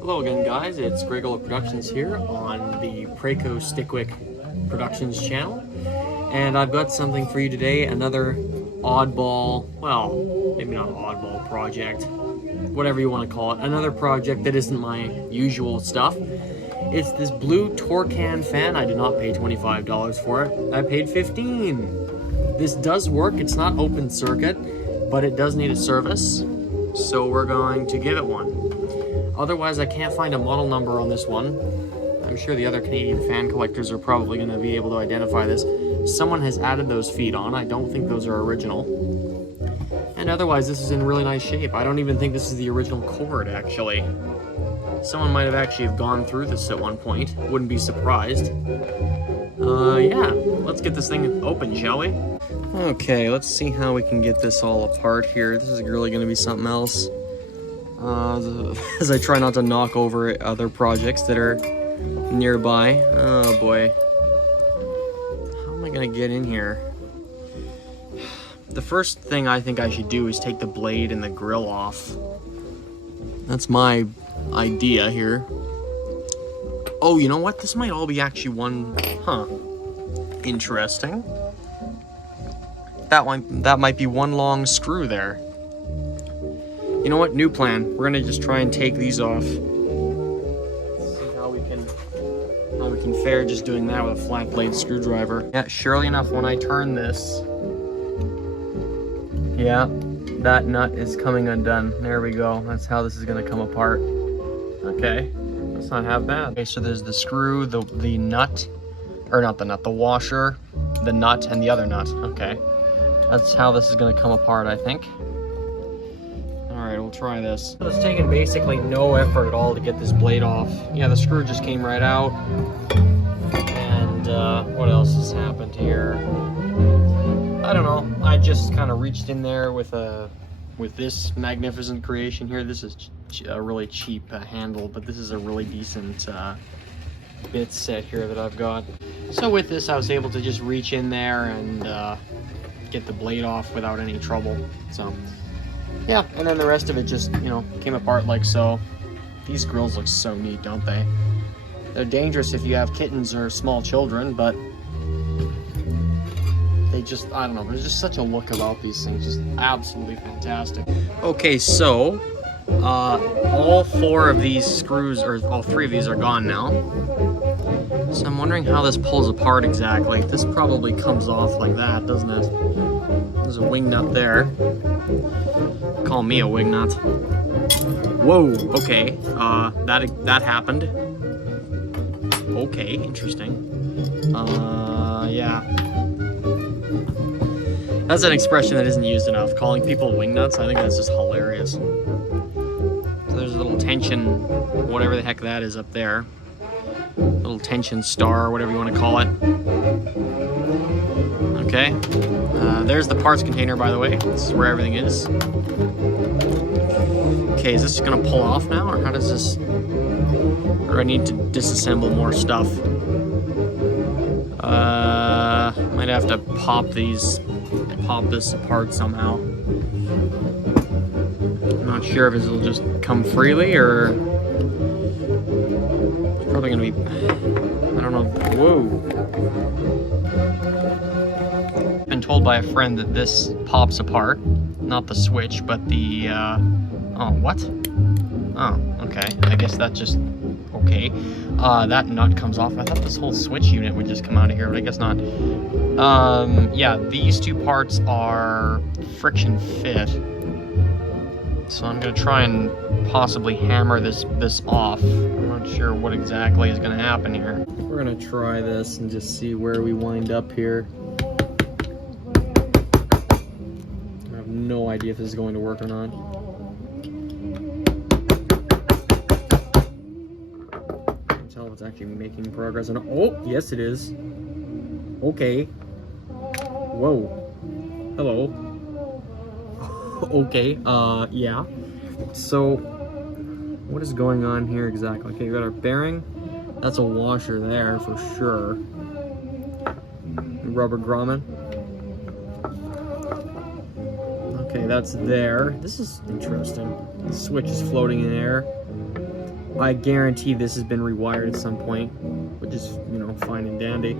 Hello again, guys. It's Gregolo Productions here on the Preco Stickwick Productions channel, and I've got something for you today. Another oddball, well, maybe not oddball project, whatever you want to call it. Another project that isn't my usual stuff. It's this blue Torcan fan. I did not pay $25 for it. I paid $15. This does work. It's not open circuit, but it does need a service, so we're going to give it one. Otherwise, I can't find a model number on this one. I'm sure the other Canadian fan collectors are probably going to be able to identify this. Someone has added those feet on. I don't think those are original. And otherwise, this is in really nice shape. I don't even think this is the original cord, actually. Someone might have actually gone through this at one point. Wouldn't be surprised. Yeah, let's get this thing open, shall we? Okay, let's see how we can get this all apart here. This is really going to be something else. As I try not to knock over other projects that are nearby. Oh boy. How am I gonna get in here? The first thing I think I should do is take the blade and the grill off. That's my idea here. Oh, you know what? This might all be actually one... Huh. Interesting. That might be one long screw there. You know what? New plan. We're gonna just try and take these off. See how we can fare just doing that with a flat blade screwdriver. Yeah, surely enough, when I turn this, yeah, that nut is coming undone. There we go. That's how this is gonna come apart. Okay, that's not half bad. Okay, so there's the screw, the nut, or not the nut, the washer, the nut, and the other nut. Okay, that's how this is gonna come apart, I think. Alright, we'll try this. It's taken basically no effort at all to get this blade off. Yeah, the screw just came right out. And what else has happened here? I don't know. I just kind of reached in there with this magnificent creation here. This is a really cheap handle, but this is a really decent bit set here that I've got. So with this, I was able to just reach in there and get the blade off without any trouble. So yeah, and then the rest of it just, you know, came apart like so. These grills look so neat, don't they? They're dangerous if you have kittens or small children, but they just, I don't know, there's just such a look about these things, just absolutely fantastic. Okay, so, all four of these screws, or all three of these are gone now. So I'm wondering how this pulls apart exactly. This probably comes off like that, doesn't it? There's a wing nut there. Call me a wing nut. Whoa, okay. That happened. Okay, interesting. Yeah. That's an expression that isn't used enough. Calling people wing nuts, I think that's just hilarious. So there's a little tension, whatever the heck that is up there. Little tension star, whatever you want to call it. Okay. There's the parts container, by the way. This is where everything is. Okay, is this gonna pull off now, or how does this... Or do I need to disassemble more stuff? Might have to pop this apart somehow. I'm not sure if it'll just come freely, or... It's probably gonna be... I don't know. Whoa. Been told by a friend that this pops apart, not the switch, but the oh, what? Oh, okay, I guess that's just okay. That nut comes off. I thought this whole switch unit would just come out of here, but I guess not. Yeah, these two parts are friction fit, so I'm gonna try and possibly hammer this off. I'm not sure what exactly is gonna happen here. We're gonna try this and just see where we wind up here. No idea if this is going to work or not. Can't tell if it's actually making progress. And oh, yes, it is. Okay. Whoa. Hello. Okay. Yeah. So, what is going on here exactly? Okay, we got our bearing. That's a washer there for sure. Rubber grommet. Okay, that's there. This is interesting. The switch is floating in air. I guarantee this has been rewired at some point, which is, you know, fine and dandy.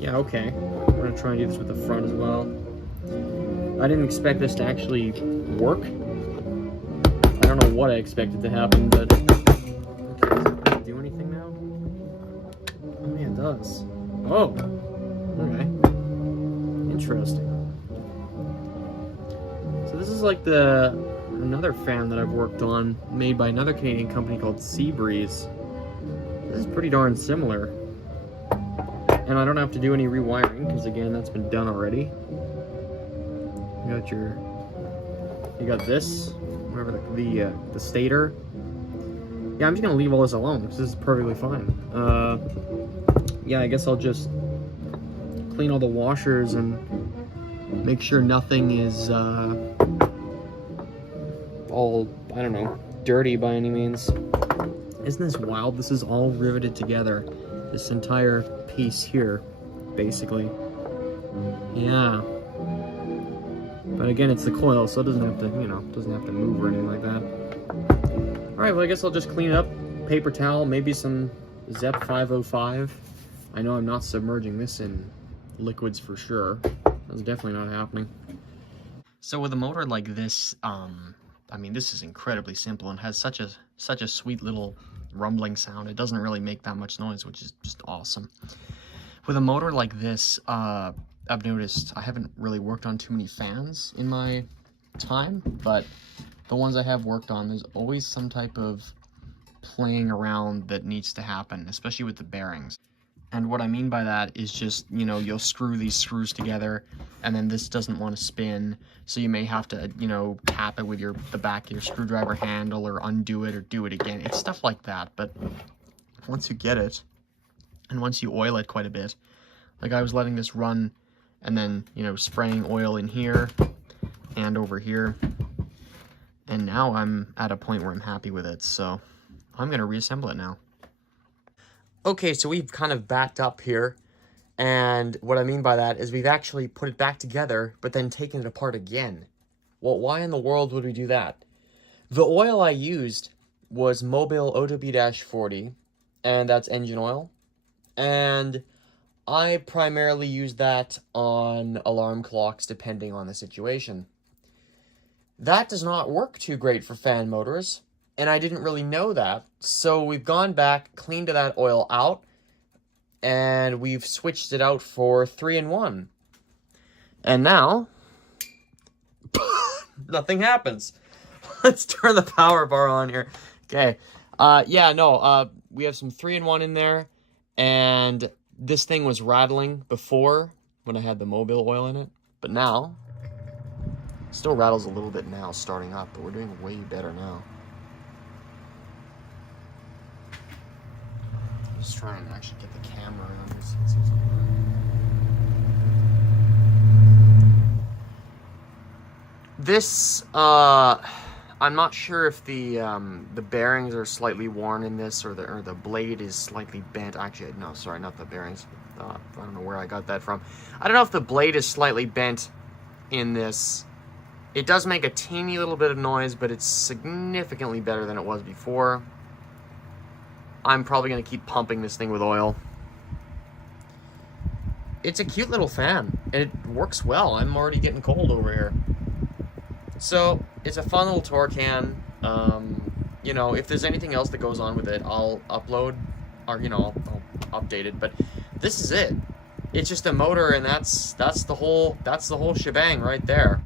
Yeah, okay. I'm gonna try and do this with the front as well. I didn't expect this to actually work. I don't know what I expected to happen, but... Okay, does it do anything now? Oh yeah, it does. Oh! Okay. Interesting. So this is like another fan that I've worked on, made by another Canadian company called Seabreeze. This is pretty darn similar. And I don't have to do any rewiring, because again, that's been done already. You got this, whatever the stator. Yeah, I'm just gonna leave all this alone, because this is perfectly fine. Yeah, I guess I'll just clean all the washers and make sure nothing is all, I don't know, dirty by any means. Isn't this wild? This is all riveted together. This entire piece here, basically. Yeah. But again, it's the coil, so it doesn't have to, you know, doesn't have to move or anything like that. Alright, well I guess I'll just clean it up. Paper towel, maybe some Zep 505. I know I'm not submerging this in liquids for sure. That's definitely not happening. So with a motor like this, I mean, this is incredibly simple and has such a sweet little rumbling sound. It doesn't really make that much noise, which is just awesome. With a motor like this, I've noticed I haven't really worked on too many fans in my time, but the ones I have worked on, there's always some type of playing around that needs to happen, especially with the bearings. And what I mean by that is just, you know, you'll screw these screws together and then this doesn't want to spin, so you may have to, you know, tap it with the back of your screwdriver handle or undo it or do it again. It's stuff like that, but once you get it and once you oil it quite a bit, like I was letting this run and then, you know, spraying oil in here and over here, and now I'm at a point where I'm happy with it, so I'm going to reassemble it now. Okay, so we've kind of backed up here, and what I mean by that is we've actually put it back together, but then taken it apart again. Well, why in the world would we do that? The oil I used was Mobil OWB-40, and that's engine oil, and I primarily use that on alarm clocks depending on the situation. That does not work too great for fan motors, and I didn't really know that, so we've gone back, cleaned that oil out, and we've switched it out for 3-in-1. And now, nothing happens. Let's turn the power bar on here. Okay, yeah, no, we have some 3-in-1 in there, and this thing was rattling before when I had the Mobil oil in it, but now, it still rattles a little bit now starting up, but we're doing way better now. Just trying to actually get the camera around here so you can see what's going on. This, I'm not sure if the bearings are slightly worn in this, or the blade is slightly bent. Actually, no, sorry, not the bearings. I don't know where I got that from. I don't know if the blade is slightly bent in this. It does make a teeny little bit of noise, but it's significantly better than it was before. I'm probably going to keep pumping this thing with oil. It's a cute little fan, and it works well. I'm already getting cold over here. So, it's a fun little Torcan. You know, if there's anything else that goes on with it, I'll upload, or, you know, I'll update it. But this is it. It's just a motor, and that's the whole shebang right there.